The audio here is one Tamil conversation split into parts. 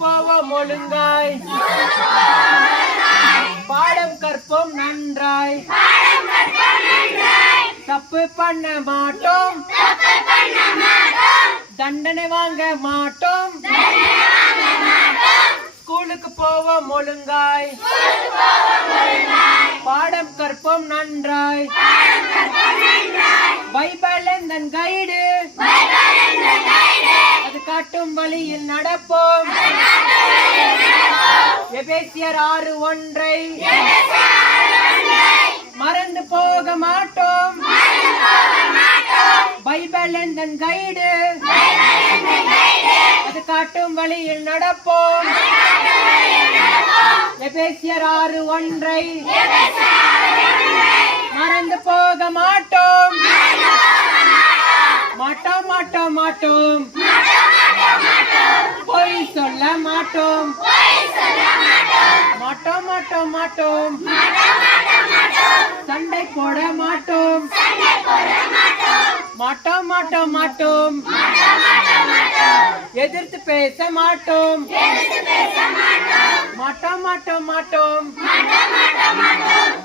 போவோம் ஒழுங்காய், பாடம் கற்போம் நன்றாய், தப்பு பண்ண மாட்டோம், தண்டனை வாங்க மாட்டோம், ஸ்கூலுக்கு போவோம் ஒழுங்காய், பாடம் கற்போம் நன்றாய், பைபிள் எந்தன் கைடு, அது காட்டும் வழியில் நடப்போம், எபேசியர் 6:1 மறந்து போக மாட்டோம், பைபிள் எந்தன் கைடு, அது காட்டும் வழியில் நடப்போம், எபேசியர் 6:1 மறந்து போக மாட்டோம், மாட்டோம் மாட்டோம் மாட்டோம், பொய் சொல்ல மாட்டோம், மாட்டோம் மாட்டோம் மாட்டோம், சண்டை போட மாட்டோம், மாட்டோம் மாட்டோம் மாட்டோம், எதிர்த்து பேச மாட்டோம், மாட்டோம் மாட்டோம் மாட்டோம்,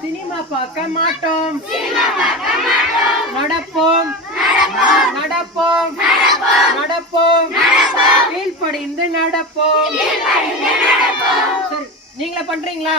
சினிமா பார்க்க மாட்டோம், நடப்போம் நடப்போம் நடப்போம், கீழ்ப்படிந்து நடப்போம். சரி, நீங்களே பண்றீங்களா?